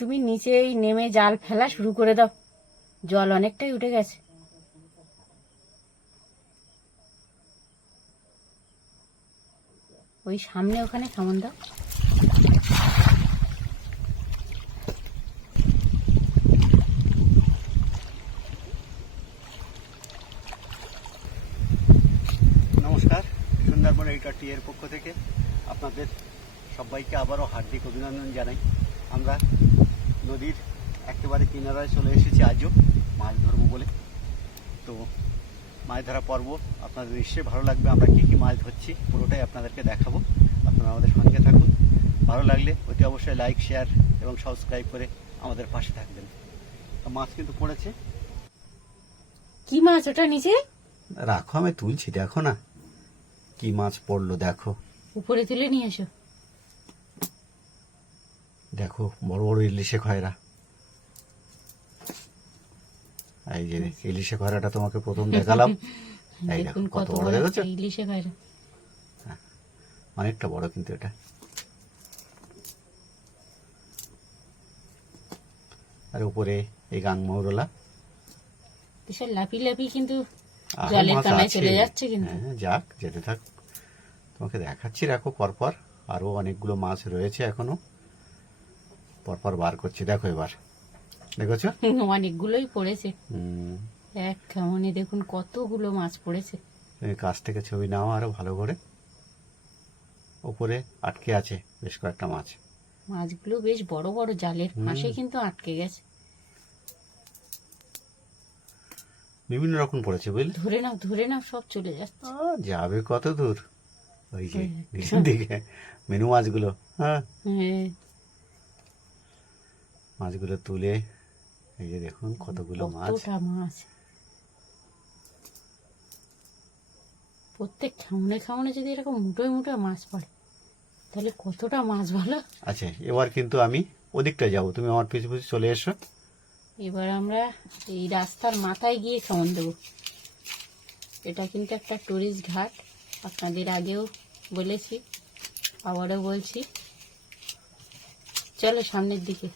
তুমি নিচেই নেমে জাল ফেলা শুরু করে দাও, জল অনেকটাই উঠে গেছে। ওই সামনে ওখানে কেমন দাও। নমস্কার, সুন্দরবন এইটা টি এর পক্ষ থেকে আপনাদের সবাইকে আবারও হার্দিক অভিনন্দন জানাই। আমরা নদীর একেবারে কিনারায় চলে এসেছি আজও মাছ ধরবো বলে। তো মাছ ধরা পর্ব আপনাদের নিশ্চয়ই ভালো লাগবে। আমরা কী কী মাছ ধরছি পুরোটাই আপনাদেরকে দেখাবো। আপনারা আমাদের সঙ্গে থাকুন। ভালো লাগলে অতি অবশ্যই লাইক, শেয়ার এবং সাবস্ক্রাইব করে আমাদের পাশে থাকবেন। মাছ কিন্তু পড়েছে। কি মাছ ওটা নিচে? রাখো, আমি তুলছি, দেখো না কি মাছ পড়লো। দেখো উপরে তুলে নিয়ে এসো। দেখো বড় বড় ইলিশে খয়রা। এই যে ইলিশে খয়রাটা তোমাকে প্রথম দেখালাম। এই দেখুন কত বড়, দেখেছো? ইলিশে খয়রা অনেকটা বড় কিন্তু এটা। আর উপরে এই গাংমৌরলা বিশাল লাফি লাফি কিন্তু জলের তলায় চলে যাচ্ছে। কিন্তু যাক, যেতে থাক, তোমাকে দেখাচ্ছি। রাখো, পরপর আরো অনেকগুলো মাছ রয়েছে এখনো, পরপর বার করছি। দেখো এবার, দেখেছো অনেকগুলোই পড়েছে। এক কেমনে দেখুন কতগুলো মাছ পড়েছে। কাছ থেকে ছবি নাও আরো ভালো করে। উপরে আটকে আছে বেশ কয়েকটা মাছ। মাছগুলো বেশ বড় বড়, জালের ফাঁসে কিন্তু আটকে গেছে। বিভিন্ন রকম পড়েছে, বুঝলি? ধরে নাও ধরে নাও, সব চলে যাচ্ছে। যাবে কত দূর? ওই যে নিচের দিকে মেনু মাছগুলো। হ্যাঁ, মাছগুলো তুলে এই যে দেখুন কতগুলো মাছ। মাছ প্রত্যেক খামনে খামনে যদি এরকম মুঠোয় মুঠোয় মাছ পড়ে তাহলে কতটা মাছ ভালো। আচ্ছা, এবার কিন্তু আমি ওদিকটা যাব, তুমি আমার পিছু পিছু চলে এসো। এবার আমরা এই রাস্তার মাথায় গিয়ে খাওয়ান দেবো। এটা কিন্তু একটা টুরিস্ট ঘাট, আপনাদের আগেও বলেছি, আবারও বলছি। চলো সামনের দিকে।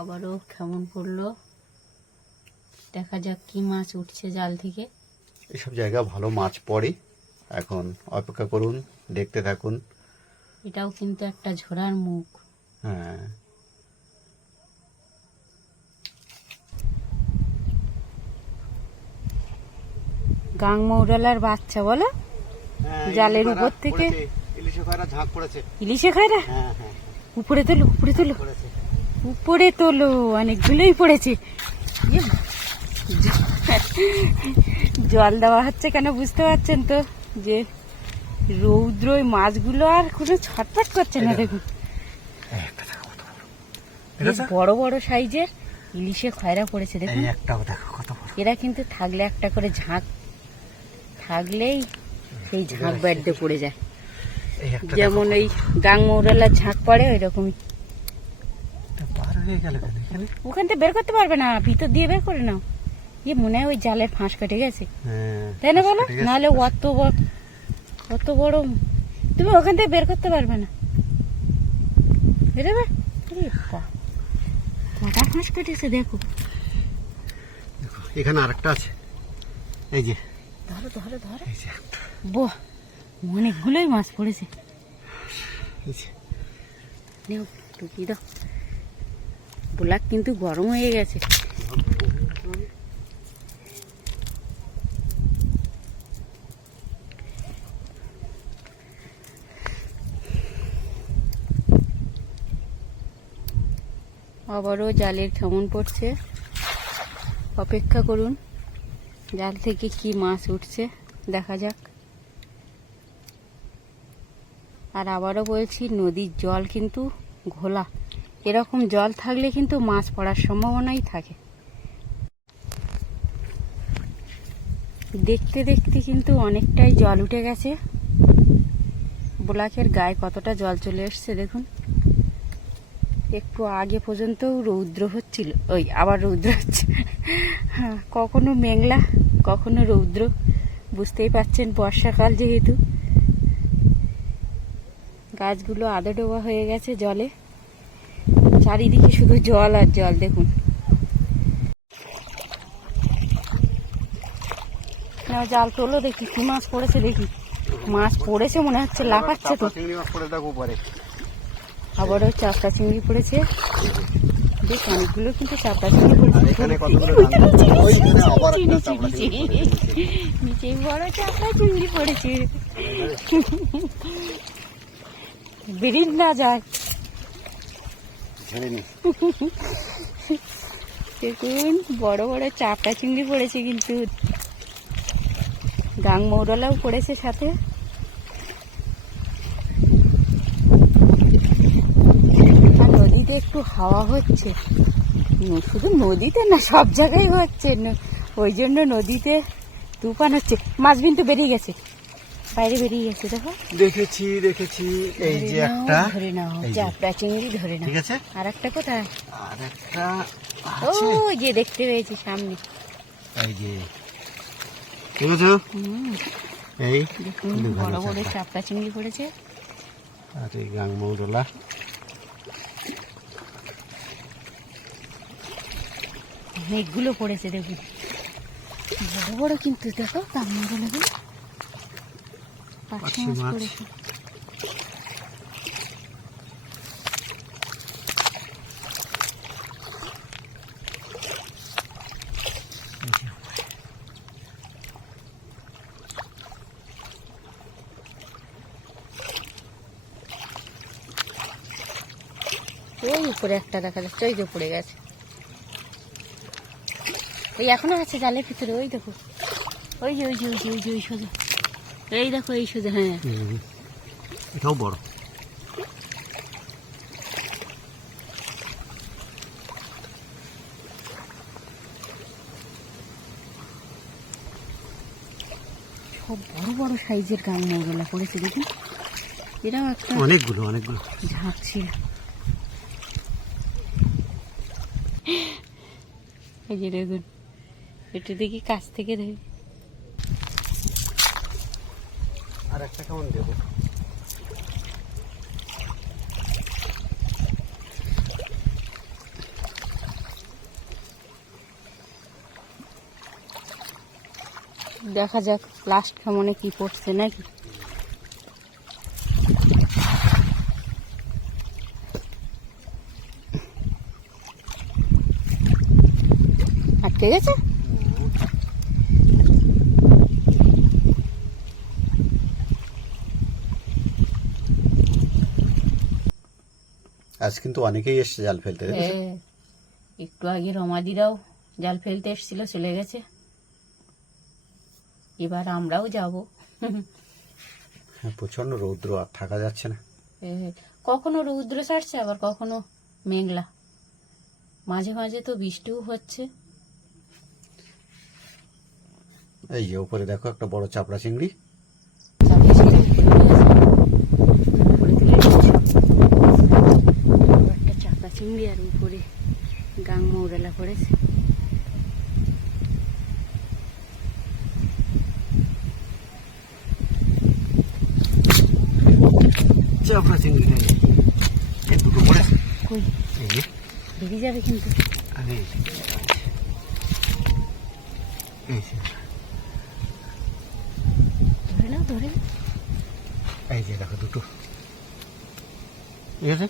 আবারও কেমন পড়লো, দেখা যাক কি মাছ উঠছে জাল থেকে। এইসব জায়গা ভালো মাছ পড়ে, এখন অপেক্ষা করুন, দেখতে থাকুন। এটাও কিন্তু একটা ঝোড়ার মুখ। হ্যাঁ, গাংমৌরলার বাচ্চা বলো, জালের উপর থেকে ইলিশে খয়রা ঝাঁক পড়েছে। ইলিশে খয়রা? হ্যাঁ হ্যাঁ, উপরে তোলো উপরে তোলো উপরে তোলো, অনেকগুলোই পড়েছে। জল দেওয়া হচ্ছে কেন বুঝতে পারছেন তো, যে রৌদ্র মাছগুলো আর কোনো ছটফট করছে না। দেখুন বড় বড় সাইজের ইলিশে খয়রা পড়েছে। দেখুন একটাও দেখো কত বড়। এরা কিন্তু থাকলে একটা করে ঝাঁক থাকলেই সেই ঝাঁক বেড়তে পড়ে যায়। যেমন এই গাংমৌরলার ঝাঁক পড়ে ওই রকমই। ওখান থেকে বের করতে পারবে না, ভিতর দিয়ে বের করে নাও। মনে হয় ওই জালের ফাঁস কেটে গেছে, তাই না বলো? নাহলে অত বড় তুমি ওখান থেকে বের করতে পারবে না। বেরোবে? কটা ফাঁস কেটেছে দেখো। এখানে আরেকটা আছে, এই যে ধরো ধরো ধরো। বাহ, অনেকগুলোই মাছ পড়েছে। নেও টুকি দাও। ব্লাক কিন্তু গরম হয়ে গেছে। আবারও জালের কেমন পড়ছে, অপেক্ষা করুন। জাল থেকে কি মাছ উঠছে দেখা যাক। আর আবারও বলছি, নদীর জল কিন্তু ঘোলা, এরকম জল থাকলে কিন্তু মাছ পড়ার সম্ভাবনাই থাকে। দেখতে দেখতে কিন্তু অনেকটাই জল উঠে গেছে। ব্লকের গায়ে কতটা জল চলে এসছে দেখুন। একটু আগে পর্যন্ত রৌদ্র হচ্ছিল, ওই আবার রৌদ্র হচ্ছে। হ্যাঁ, কখনো মেঘলা কখনো রৌদ্র, বুঝতেই পারছেন বর্ষাকাল যেহেতু। গাছগুলো আধা ডোবা হয়ে গেছে জলে, চারিদিকে শুধু জল আর জল। দেখুন না, জাল তোলো দেখি কি মাছ পড়েছে। দেখি মাছ পড়েছে মনে হচ্ছে, লাফাচ্ছে তো। আবারও চাপটা চিংড়ি পড়েছে। বেশ অনেকগুলো কিন্তু চাপটা চিংড়ি পড়েছে। নিচেই বড় চাপটা চিংড়ি পড়েছে, বেরিয়ে না যায়। দেখুন বড় বড় চাপটা চিংড়ি পড়েছে, কিন্তু গাং মৌরলাও পড়েছে সাথে। আর নদীতে একটু হাওয়া হচ্ছে, শুধু নদীতে না সব জায়গায় হচ্ছে, ওই জন্য নদীতে তুফান হচ্ছে। মাছ কিন্তু বেরিয়ে গেছে, বাইরে বেরিয়ে গেছে। দেখো দেখেছি এই যে একটা ধরে নাও, চাপড়া চিংড়ি ধরে নাও। ঠিক আছে, আর একটা কোথায়? আর একটা ও যে দেখতে পেয়েছি সামনে, এই যে ঠিক আছে। এই দেখুন বড় বড় চাপড়া চিংড়ি পড়েছে। আর এই গাং মৌরলা মেঘগুলো পড়েছে দেখুন, বড় বড় কিন্তু। দেখো গাং মৌরলা গুলো, পার্শে মাছ পড়েছে। ওই উপরে একটা দেখা যাচ্ছে, ওই যে পড়ে গেছে। ওই এখনো আছে জালের ভিতরে, ওই দেখো, ওই যে ওই যে ওই যে ওই যে ওই সোজা, এই দেখো এই সোজা। হ্যাঁ এটাও বড়। সব বড় বড় সাইজের গাং মৌরলা পড়েছে দেখুন। এরাও একটা অনেকগুলো ঝাঁক ছিল। এই যে দেখুন, একটু দেখি কাছ থেকে দেখি। আর একটা কেমন দেবো? দেখা যাক লাস্ট কেমনে কি পড়ছে নাকি। আটকে গেছে। আজ কিন্তু অনেকেই এসছে জাল ফেলতে। একটু আগে রমাদিরাও জাল ফেলতে এসেছিল, চলে গেছে। এবার আমরাও যাব। প্রচন্ড রৌদ্র, আর থাকা যাচ্ছে না। কখনো রৌদ্র ছাড়ছে, আবার কখনো মেঘলা, মাঝে মাঝে তো বৃষ্টিও হচ্ছে। এই যে উপরে দেখো একটা বড় চাপড়া চিংড়ি। একটা চাপড়া চিংড়ি আর উপরে গাং মৌরলা পড়েছে। চাপড়া চিংড়ি এই দুটো পড়েছে। কই বেরিয়ে যাবে কিন্তু। ধরে নাও, ধরে নাও। এই যে দেখো দুটো, ঠিক আছে।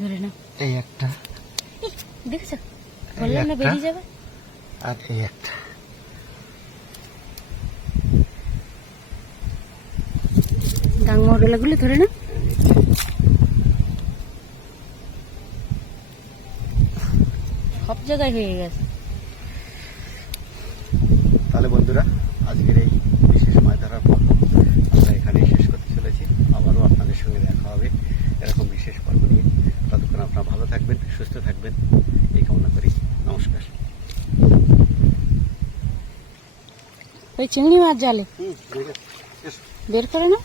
ধরে নাও। এই একটা, দেখেছো বললাম না বেরিয়ে যাবে। আর এই একটা। গাং মৌরলা গুলো ধরে নাও। সব জায়গায় হয়ে গেছে। তাহলে বন্ধুরা, আজকের এই বিশেষ মাছ ধরার পর্ব আমরা এখানেই শেষ করতে চলেছি। আবারও আপনাদের সঙ্গে দেখা হবে এরকম বিশেষ পর্ব নিয়ে। ততক্ষণ আপনারা ভালো থাকবেন, সুস্থ থাকবেন, এই কামনা করি। নমস্কার। ওই চিংড়ি মাছ জালে বের করে নাও।